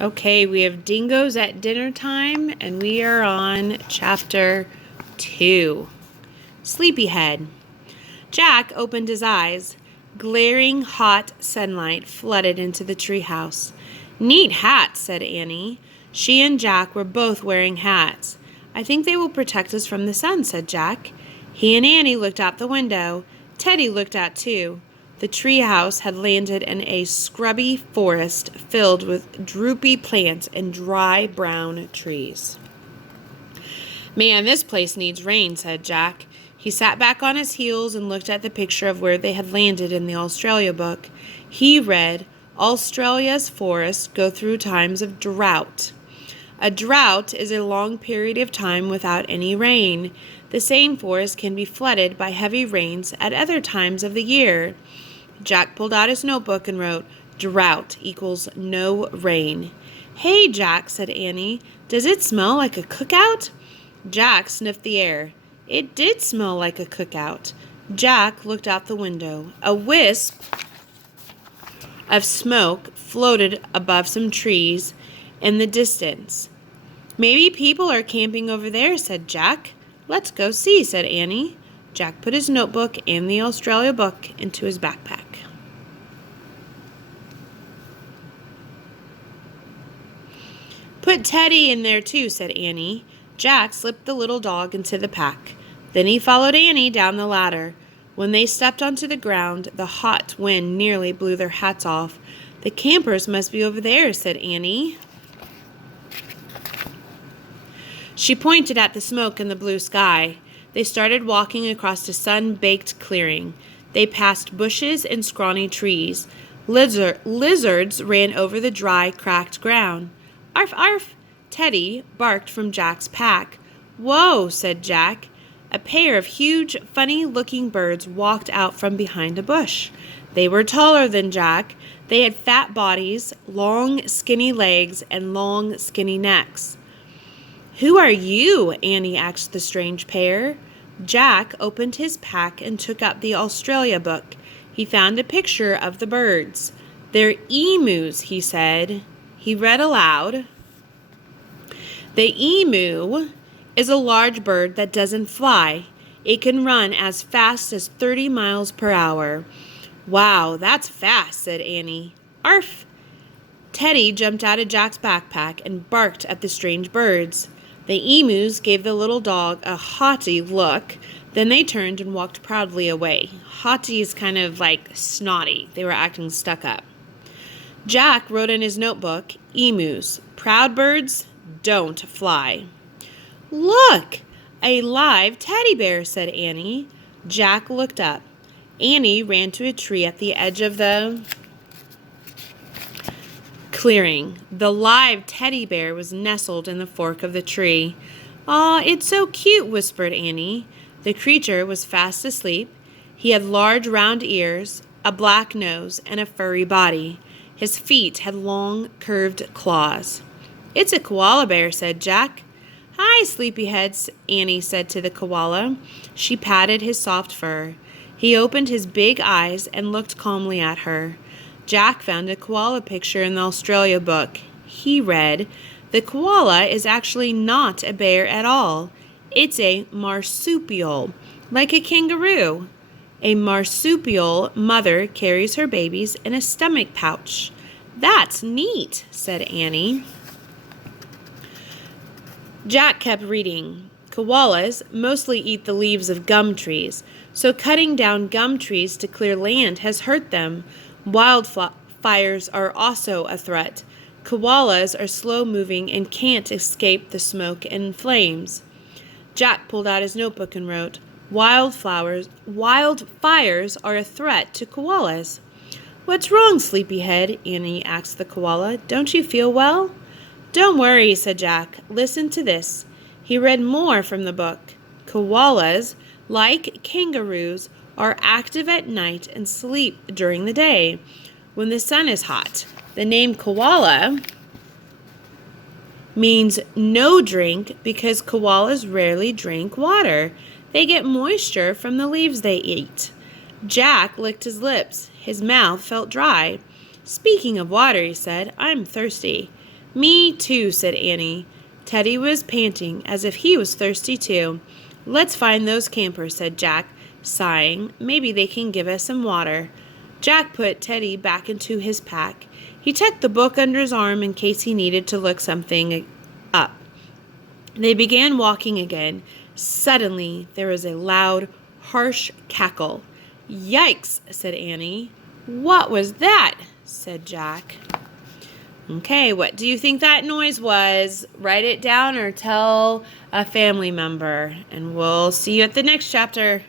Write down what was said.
Okay, we have dingoes at dinner time, and we are on chapter 2. Sleepyhead. Jack opened his eyes. Glaring hot sunlight flooded into the treehouse. Neat hat, said Annie. She and Jack were both wearing hats. I think they will protect us from the sun, said Jack. He and Annie looked out the window. Teddy looked out too. The treehouse had landed in a scrubby forest filled with droopy plants and dry brown trees. Man, this place needs rain, said Jack. He sat back on his heels and looked at the picture of where they had landed in the Australia book. He read, Australia's forests go through times of drought. A drought is a long period of time without any rain. The same forest can be flooded by heavy rains at other times of the year. Jack pulled out his notebook and wrote, Drought equals no rain. Hey, Jack, said Annie, does it smell like a cookout? Jack sniffed the air. It did smell like a cookout. Jack looked out the window. A wisp of smoke floated above some trees in the distance. Maybe people are camping over there, said Jack. Let's go see, said Annie. Jack put his notebook and the Australia book into his backpack. Put Teddy in there too, said Annie. Jack slipped the little dog into the pack. Then he followed Annie down the ladder. When they stepped onto the ground, the hot wind nearly blew their hats off. The campers must be over there, said Annie. She pointed at the smoke in the blue sky. They started walking across a sun-baked clearing. They passed bushes and scrawny trees. Lizards ran over the dry, cracked ground. Arf, arf! Teddy barked from Jack's pack. Whoa, said Jack. A pair of huge, funny-looking birds walked out from behind a bush. They were taller than Jack. They had fat bodies, long, skinny legs, and long, skinny necks. Who are you? Annie asked the strange pair. Jack opened his pack and took out the Australia book. He found a picture of the birds. They're emus, he said. He read aloud. The emu is a large bird that doesn't fly. It can run as fast as 30 miles per hour. Wow, that's fast, said Annie. Arf! Teddy jumped out of Jack's backpack and barked at the strange birds. The emus gave the little dog a haughty look. Then they turned and walked proudly away. Haughty is kind of like snotty. They were acting stuck up. Jack wrote in his notebook, Emus, proud birds, don't fly. Look, a live teddy bear, said Annie. Jack looked up. Annie ran to a tree at the edge of the clearing. The live teddy bear was nestled in the fork of the tree. Aw, it's so cute, whispered Annie. The creature was fast asleep. He had large round ears, a black nose, and a furry body. His feet had long, curved claws. It's a koala bear, said Jack. Hi, sleepyheads, Annie said to the koala. She patted his soft fur. He opened his big eyes and looked calmly at her. Jack found a koala picture in the Australia book. He read, The koala is actually not a bear at all. It's a marsupial, like a kangaroo. A marsupial mother carries her babies in a stomach pouch. That's neat, said Annie. Jack kept reading. Koalas mostly eat the leaves of gum trees, so cutting down gum trees to clear land has hurt them. Wildfires are also a threat. Koalas are slow-moving and can't escape the smoke and flames. Jack pulled out his notebook and wrote, Wildfires are a threat to koalas. What's wrong, sleepyhead? Annie asked the koala. Don't you feel well? Don't worry, said Jack. Listen to this. He read more from the book. Koalas, like kangaroos, are active at night and sleep during the day when the sun is hot. The name koala means no drink because koalas rarely drink water. They get moisture from the leaves they eat. Jack licked his lips. His mouth felt dry. Speaking of water, he said, I'm thirsty. Me too, said Annie. Teddy was panting as if he was thirsty too. Let's find those campers, said Jack, sighing. Maybe they can give us some water. Jack put Teddy back into his pack. He tucked the book under his arm in case he needed to look something up. They began walking again. Suddenly, there was a loud, harsh cackle. Yikes, said Annie. What was that? Said Jack. Okay, what do you think that noise was? Write it down or tell a family member, and we'll see you at the next chapter.